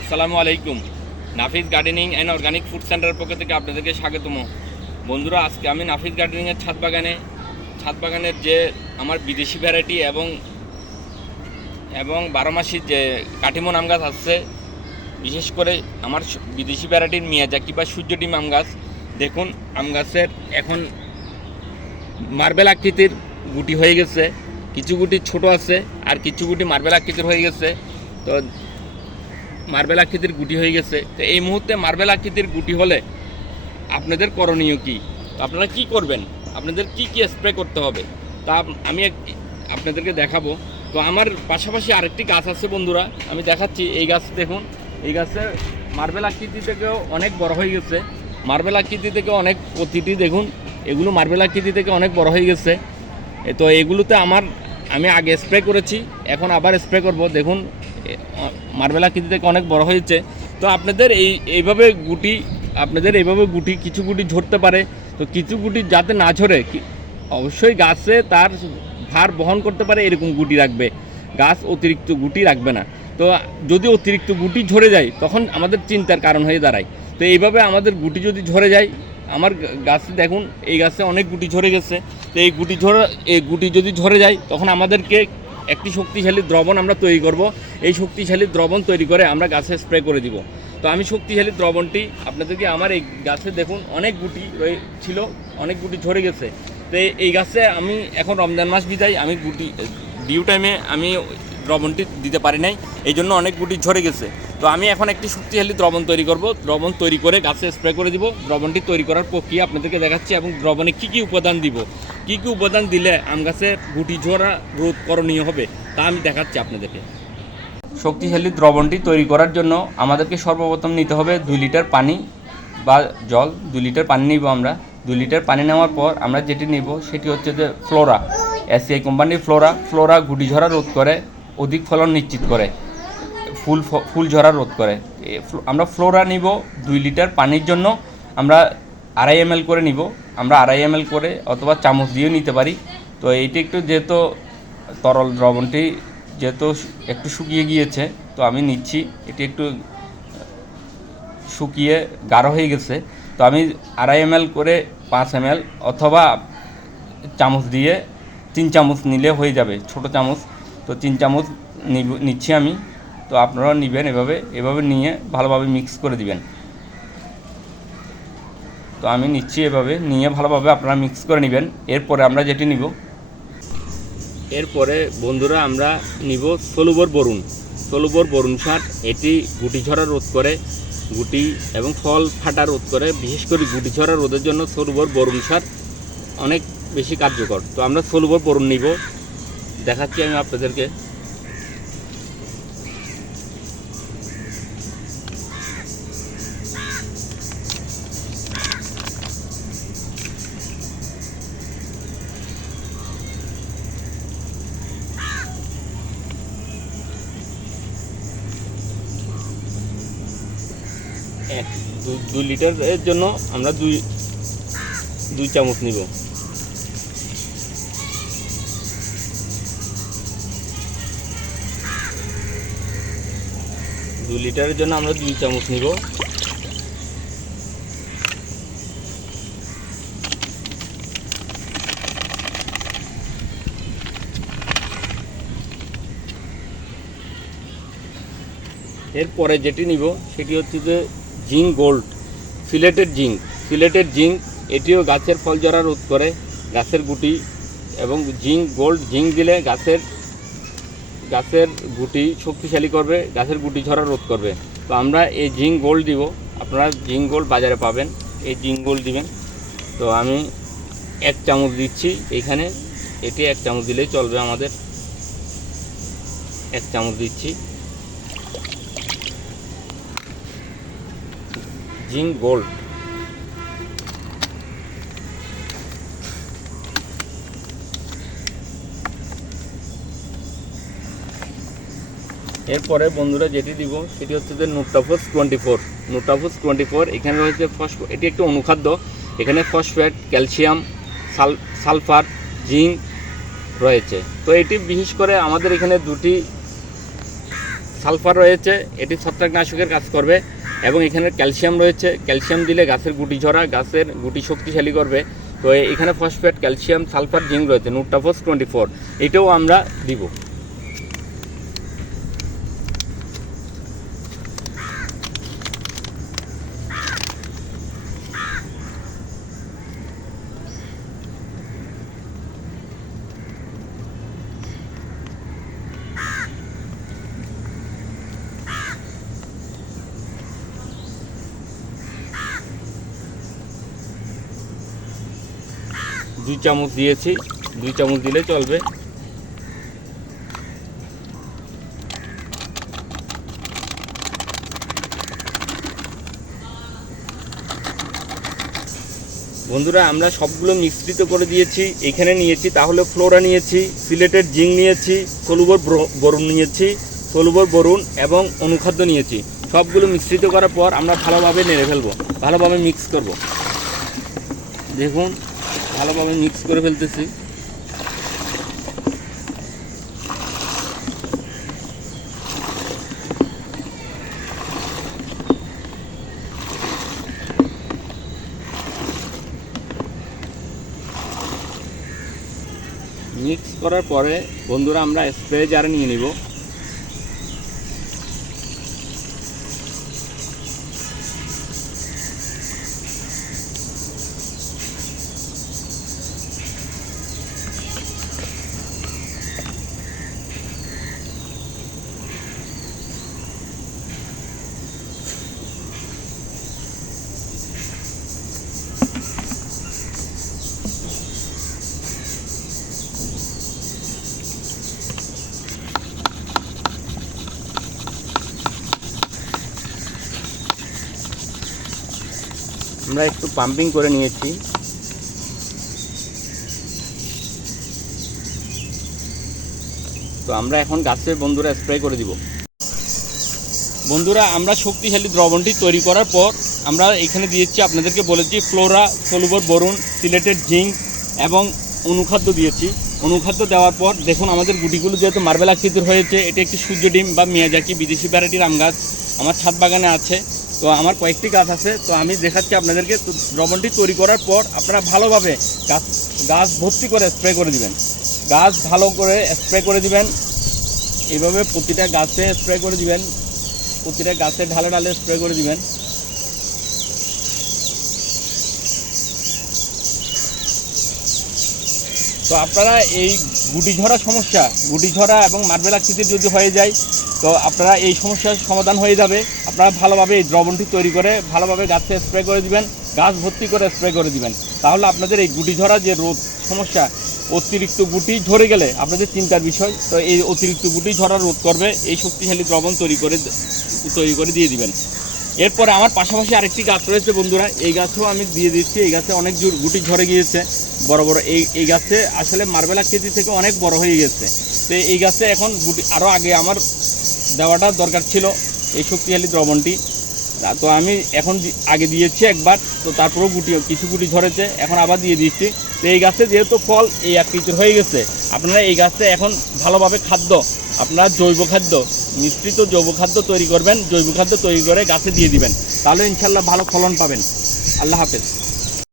আসসালামু আলাইকুম। Nafis gardening and organic food সেন্টারের পক্ষ থেকে আপনাদেরকে স্বাগতম। বন্ধুরা, আজকে আমি নাফিস গার্ডেনিংয়ের ছাদ বাগানে, ছাদ বাগানের যে আমার বিদেশি ভ্যারাইটি এবং এবং বারো মাসির যে কাঠিমন আম গাছ আসছে, বিশেষ করে আমার বিদেশি ভ্যারাইটির মিয়াজাকি বা সূর্যডিম আম গাছ। দেখুন, আম গাছের এখন মার্বেল আকৃতির গুটি হয়ে গেছে। কিছু গুটি ছোট আছে, আর কিছু গুটি মার্বেল আকৃতির হয়ে গেছে। তো মার্বেল আকৃতির গুটি হয়ে গেছে। তো এই মুহূর্তে মার্বেল আকৃতির গুটি হলে আপনাদের করণীয় কি? আপনারা কি করবেন? আপনাদের কি কি স্প্রে করতে হবে? তা আমি আপনাদেরকে দেখাবো। তো আমার পাশাপাশি আরেকটি গাছ আছে বন্ধুরা, আমি দেখাচ্ছি। এই গাছ দেখুন, এই গাছে মার্বেল আকৃতি থেকেও অনেক বড় হয়ে গেছে। মার্বেল আকৃতি থেকে অনেক প্রতিটি দেখুন, এগুলো মার্বেল আকৃতি থেকে অনেক বড় হয়ে গেছে। তো এগুলোতে আমার আমি আগে স্প্রে করেছি, এখন আবার স্প্রে করব। দেখুন মার্বেল আকৃতি থেকে অনেক বড় হয়েছে। তো আপনাদের এই, এইভাবে গুটি, আপনাদের এইভাবে গুটি, কিছু গুটি ঝরতে পারে। তো কিছু গুটি যাতে না ঝরে অবশ্যই গাছে তার ভার বহন করতে পারে, এরকম গুটি রাখবে। গাছ অতিরিক্ত গুটি রাখবে না। তো যদি অতিরিক্ত গুটি ঝরে যায়, তখন আমাদের চিন্তার কারণ হয়ে দাঁড়ায়। তো এইভাবে আমাদের গুটি যদি ঝরে যায়, আমার গাছে দেখুন, এই গাছে অনেক গুটি ঝরে গেছে। তো এই গুটি ঝরে, এই গুটি যদি ঝরে যায়, তখন আমাদেরকে একটি শক্তিশালী দ্রবণ আমরা তৈরি করব। এই শক্তিশালী দ্রবণ তৈরি করে আমরা গাছে স্প্রে করে দিব। তো আমি শক্তিশালী দ্রবণটি আপনাদেরকে আমার এই গাছে দেখুন, অনেক গুটি ছিল, অনেক গুটি ঝরে গেছে। তো এই গাছে আমি এখন রমজান মাস বিদায়, আমি গুটি ডিউ টাইমে আমি দ্রবণটি দিতে পারি নাই, এই জন্য অনেক গুটি ঝরে গেছে। তো আমি এখন একটি শক্তিশালী দ্রবণ তৈরি করব। দ্রবণ তৈরি করে গাছে স্প্রে করে দিব। দ্রবণটি তৈরি করার প্রক্রিয়া আপনাদেরকে দেখাচ্ছি এবং দ্রবণে কী কী উপাদান দিব। কী কী উপাদান দিলে আম গাছে গুটি ঝরা রোধ করণীয় হবে, তা আমি দেখাচ্ছি আপনাদেরকে। শক্তিশালী দ্রবণটি তৈরি করার জন্য আমাদেরকে সর্বপ্রথম নিতে হবে দুই লিটার পানি বা জল। দুই লিটার পানি নিব আমরা। দুই লিটার পানি নেওয়ার পর আমরা যেটি নিব সেটি হচ্ছে যে ফ্লোরা। এসিআই কোম্পানির ফ্লোরা। ফ্লোরা গুটি ঝরা রোধ করে, অধিক ফলন নিশ্চিত করে। ফুল ফুল ঝরা রোধ করে। আমরা ফ্লোরা নিব দুই লিটার পানির জন্য। আমরা আড়াই এম করে নিব। আমরা আড়াই এম করে অথবা চামচ দিয়েও নিতে পারি। তো এইটি একটু যেহেতু তরল দ্রবণটি যেহেতু একটু শুকিয়ে গিয়েছে, তো আমি নিচ্ছি। এটি একটু শুকিয়ে গাঢ় হয়ে গেছে। তো আমি আড়াই এম করে পাঁচ এম অথবা চামচ দিয়ে তিন চামচ নিলে হয়ে যাবে, ছোট চামচ। তো তিন চামচ নিচ্ছি আমি। তো আপনারা নেবেন এভাবে এভাবে নিয়ে ভালোভাবে মিক্স করে দিবেন। তো আমি নিচ্ছি এভাবে, নিয়ে ভালোভাবে আপনারা মিক্স করে নেবেন। এরপরে আমরা যেটি নিব, এরপরে বন্ধুরা আমরা নিব সলুবর বরুণ। সলুবর বরুণ সার, এটি গুটি ঝরা রোধ করে, গুটি এবং ফল ফাটা রোধ করে, বিশেষ করে গুটি ঝরা রোধের জন্য সলুবর বরুণ সার অনেক বেশি কার্যকর। তো আমরা সলুবর বরুণ নিব। দেখাচ্ছি আমি আপনাদেরকে। দুই লিটারের জন্য আমরা দুই দুই চামচ নিব। দুই লিটারের জন্য আমরা দুই চামচ নিব। এরপরে যেটি নিব, সেটি হচ্ছে যে zinc gold chelated zinc. Chelated zinc এটিও গাছের ফল জরা রোধ করে, গাছের গুটি এবং জিঙ্ক গোল্ড, জিঙ্ক দিলে গাছের গাছের গুটি শক্তিশালী করবে, গাছের গুটি ঝরা রোধ করবে। তো আমরা এই জিঙ্ক গোল্ড দিব, আপনারা জিঙ্ক গোল্ড বাজারে পাবেন, এই জিঙ্ক গোল্ড দিবেন। তো আমি এক চামচ দিচ্ছি এইখানে এটি এক চামচ দিলেই চলবে আমাদের। এক চামচ দিচ্ছি। Zinc gold. এরপরে বন্ধুরা যেটি দিব, সেটি হচ্ছে যে Notafos twenty four. Notafos twenty four, এখানে রয়েছে ফসফ এটি একটি অনুখাদ্য। এখানে ফসফেট, ক্যালসিয়াম, সাল সালফার, জিঙ্ক রয়েছে। তো এটি বিশেষ করে আমাদের এখানে দুটি সালফার রয়েছে। এটি ছত্রাকনাশকের কাজ করবে। এবং এখানে ক্যালসিয়াম রয়েছে। ক্যালসিয়াম দিলে গাছের গুটি ঝরা, গাছের গুটি শক্তিশালী করবে। তো এখানে ফসফেট ক্যালসিয়াম সালফার জিঙ্ক রয়েছে। নুট্টাফোস টোয়েন্টি ফোর এটাও আমরা দিব। দুই চামচ দিয়েছি, দুই চামচ দিলে চলবে। বন্ধুরা, আমরা সবগুলো মিশ্রিত করে দিয়েছি, এখানে নিয়েছি, তাহলে ফ্লোরা নিয়েছি, সিলেটের জিং নিয়েছি, সলুবর ব্র- বরুণ নিয়েছি, সলুবর বরুণ এবং অনুখাদ্য নিয়েছি। সবগুলো মিশ্রিত করার পর আমরা ভালোভাবে নেড়ে ফেলব, ভালোভাবে মিক্স করব। দেখুন ভালোভাবে মিক্স করে ফেলতেছি। মিক্স করার পরে বন্ধুরা আমরা স্প্রে জারে নিয়ে নিব। আমরা একটু পাম্পিং করে নিয়েছি। তো আমরা এখন গাছে বন্ধুরা স্প্রে করে দিব। বন্ধুরা, আমরা শক্তিশালী দ্রবণটি তৈরি করার পর আমরা এখানে দিয়েছি, আপনাদেরকে বলেছি, Flora, Solubor, boron chelated zinc এবং অনুখাদ্য দিয়েছি। অনুখাদ্য দেওয়ার পর দেখুন, আমাদের গুটিগুলো যেহেতু মার্বেল আকৃতির হয়েছে, এটি একটি সূর্য ডিম বা মিয়াজাকি বিদেশি ভ্যারাইটির আম গাছ। আমার ছাদ বাগানে আছে। তো আমার কয়েকটি গাছ আছে, তো আমি দেখাচ্ছি আপনাদেরকে। তো দ্রবণটি তৈরি করার পর আপনারা ভালোভাবে গাছ গাছ ভর্তি করে স্প্রে করে দিবেন। গাছ ভালো করে স্প্রে করে দিবেন। এইভাবে প্রতিটা গাছে স্প্রে করে দিবেন। প্রতিটা গাছে ঢালে ঢালে স্প্রে করে দিবেন। তো আপনারা এই গুটি ঝরা সমস্যা গুটি ঝরা এবং মার্বেল আকৃতির যদি হয়ে যায়, তো আপনারা এই সমস্যার সমাধান হয়ে যাবে। আপনারা ভালোভাবে এই দ্রবণটি তৈরি করে, ভালোভাবে গাছে স্প্রে করে দিবেন, গাছ ভর্তি করে স্প্রে করে দিবেন। তাহলে আপনাদের এই গুটি ঝরা যে রোগ সমস্যা, অতিরিক্ত গুটি ঝরে গেলে আপনাদের চিন্তার বিষয়, তো এই অতিরিক্ত গুটি ঝরা রোধ করবে, এই শক্তিশালী দ্রবণ তৈরি করে তৈরি করে দিয়ে দিবেন। এরপরে আমার পাশাপাশি আরেকটি গাছ রয়েছে বন্ধুরা। এই গাছও আমি দিয়ে দিচ্ছি। এই গাছে অনেক জোর গুটি ঝরে গিয়েছে। বড় বড় এই এই গাছে আসলে মার্বেল আকৃতি থেকে অনেক বড় হয়ে গেছে। তো এই গাছে এখন গুটি আরও আগে আমার দেওয়াটা দরকার ছিল এই শক্তিশালী দ্রবণটি। তো আমি এখন আগে দিয়েছি একবার। তো তারপরেও গুটি, কিছু গুটি ঝরেছে। এখন আবার দিয়ে দিচ্ছি। তো এই গাছে যেহেতু ফল, এই আকৃতির হয়ে গেছে। আপনারা এই গাছে এখন ভালোভাবে খাদ্য, আপনারা জৈব খাদ্য মিশ্রিত জৈব খাদ্য তৈরি করবেন, জৈব খাদ্য তৈরি করে গাছে দিয়ে দিবেন। তাহলে ইনশাল্লাহ ভালো ফলন পাবেন। আল্লাহ হাফেজ।